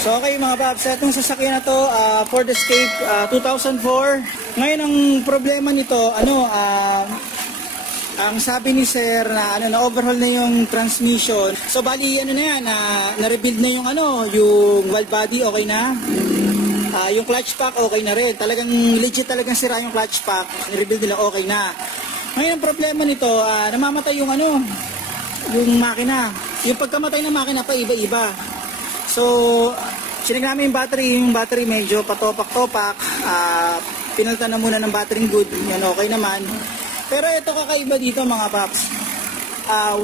So okay mga paps, itong sasakyan na to, Ford Escape 2004. Ngayon ang problema nito, ang sabi ni sir na na overhaul na yung transmission. So bali na yan, na-rebuild na yung yung valve body, okay na. Yung clutch pack okay na rin. Talagang legit talagang sira yung clutch pack. Ni-rebuild nila, okay na. Ngayon ang problema nito, namamatay yung yung makina. Yung pagkamatay ng makina pa iba-iba. So, sinag namin yung battery medyo patopak-topak. Pinalitan na muna ng battery good. Yan, okay naman. Pero ito kakaiba dito mga paps.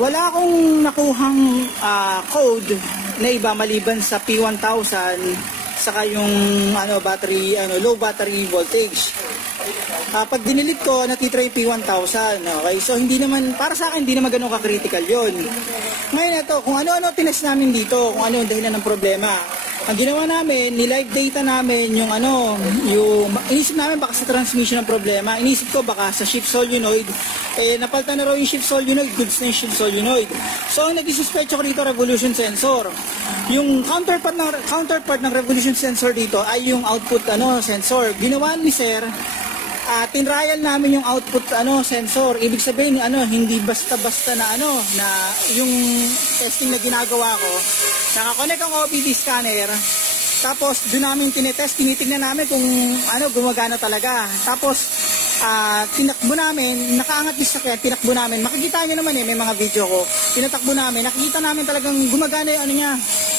Wala akong nakuhang code na iba maliban sa P1000 saka yung battery, low battery voltage. Pag dinilit ko, natitira yung P1000. Okay? So, hindi naman, para sa akin, hindi naman ganun ka-critical yun. Ngayon ito, kung ano-ano tinest namin dito, kung ano yung dahilan ng problema. Ang ginawa namin, ni-live data namin yung inisip namin baka sa transmission ng problema. Inisip ko baka sa shift solenoid. Napalitan na raw yung shift solenoid, goods na yung shift solenoid. So, ang nag-suspect ko dito, revolution sensor. Yung counterpart ng revolution sensor dito ay yung output sensor. Ginawa ni sir, tinrial namin yung output sensor. Ibig sabihin hindi basta-basta na yung testing na ginagawa ko. Nakakonect ang OBD scanner. Tapos doon namin tinetest, tinitingnan namin kung gumagana talaga. Tapos tinakbo namin, nakaangat yung sakyan, tinakbo namin. Makikita nyo naman may mga video ko. Tinatakbo namin, nakikita namin talagang gumagana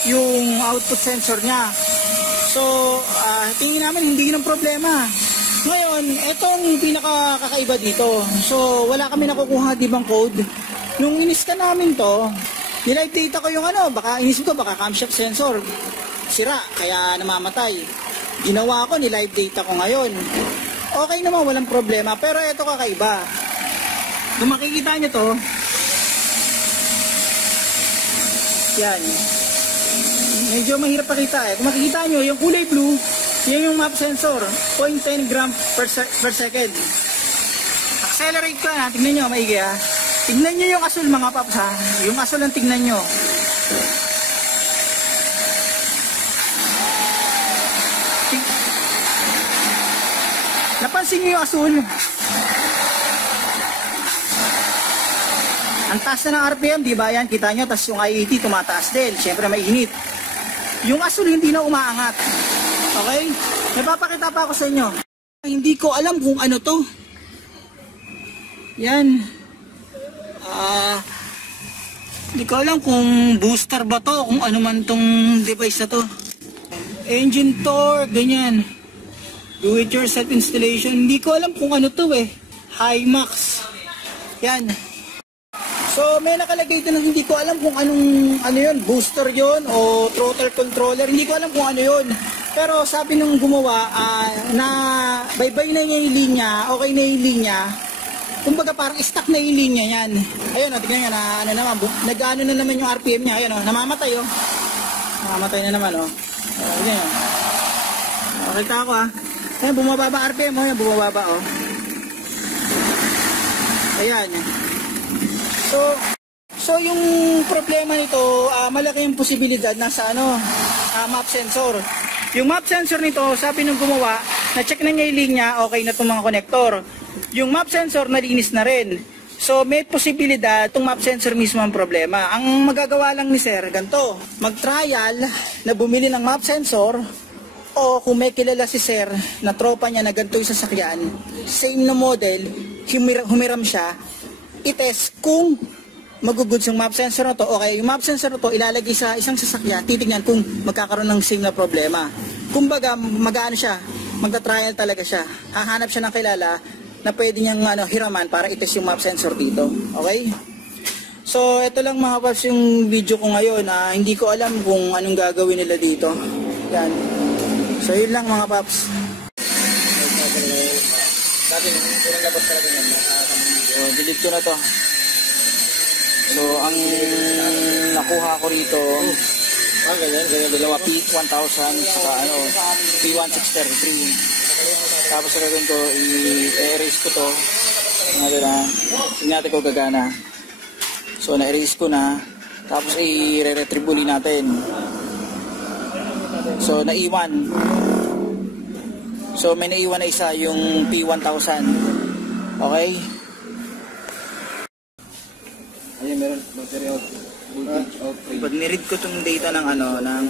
yung output sensor niya. So, tingin namin hindi yun ang problema. Ngayon, itong pinakakaiba dito. So, wala kami nakukuha dibang code. Nung iniskan namin to, nilive data ko yung baka inisip ko baka camshaft sensor sira, kaya namamatay. Ginawa ko, nilive data ko ngayon. Okay naman, walang problema. Pero ito kakaiba. Kung makikita nyo to, yan. Medyo mahirap pakita Kung makikita nyo, yung kulay blue, yan yung map sensor, 0.10 gram per second. Accelerate ko na, tignan nyo, maigi Tignan nyo yung asul mga paps Yung asul ang tignan nyo. Napansin nyo yung asul. Ang taas na ng RPM, di ba yan? Kita nyo, tas yung IAT tumataas din. Siyempre may init. Yung asul hindi na umaangat. Okay? May papakita pa ako sa inyo. Hindi ko alam kung ano to. Yan. Hindi ko alam kung booster ba to, kung ano man tong device na to. Engine torque, ganyan. Do it yourself installation. Hindi ko alam kung ano to Himax. Yan. So may nakalagay ito na hindi ko alam kung anong yun, booster yun o throttle controller. Hindi ko alam kung ano yun. Pero sabi nung gumawa na bye-bye na yung linya, okay na yung linya. Kumbaga parang stuck na yung linya yan. Ayun tignan nyo na nag-ano na naman yung RPM niya. Ayun namamatay Namamatay na naman Ayun Nakita ko Ayun, bumababa RPM Ayun, bumababa Ayan. So yung problema nito, malaki yung posibilidad nasa map sensor. Yung map sensor nito, sabi nung gumawa, na-check na niya yung linya, okay na itong mga konektor. Yung map sensor, nalinis na rin. So may posibilidad itong map sensor mismo ang problema. Ang magagawa lang ni sir, ganito, mag-trial na bumili ng map sensor. O kung may kilala si sir na tropa niya na ganito yung sasakyan, same na model, humiram siya, itest kung maguguds yung map sensor na to. Okay, yung map sensor na to ilalagay sa isang sasakyan, titignan kung magkakaroon ng same na problema. Kumbaga, magta-trial talaga siya. Hahanap siya ng kilala na pwede niyang hiraman para itest yung map sensor dito. Okay? So, ito lang mga paps yung video ko ngayon. Hindi ko alam kung anong gagawin nila dito. Yan. So yun lang mga paps. So delete ko na to. So ang nakuha ko rito ganyan dalawa P1000 saka P1633. Tapos sa gagawin ko i-erase ko to. Tingnan ko gagana. So na-erase ko na. Tapos i-retrieve natin. So naiwan. So may naiwan na isa yung P1000. Okay? Ayun, meron battery out. Voltage out. Pag niread ko tong data ng ng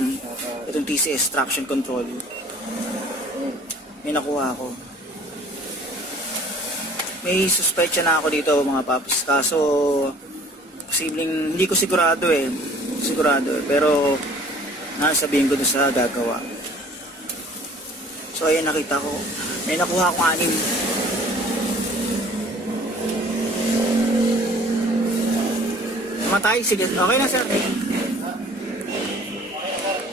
itong TCS traction control, may nakuha ako. May suspecha na ako dito mga paps. Kaso posibleng hindi ko sigurado pero sabihin ko doon sa gagawa. So ayan, nakita ko may nakuha akong 6. Matay, sige. Okay na sir.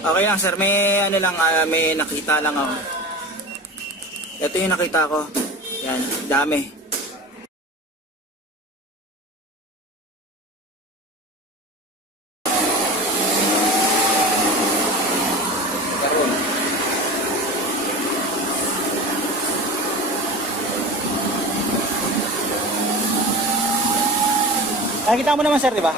Okay lang sir, may may nakita lang ako. Ito yung nakita ko. Yan, dami. Nakikita mo naman sir, di ba?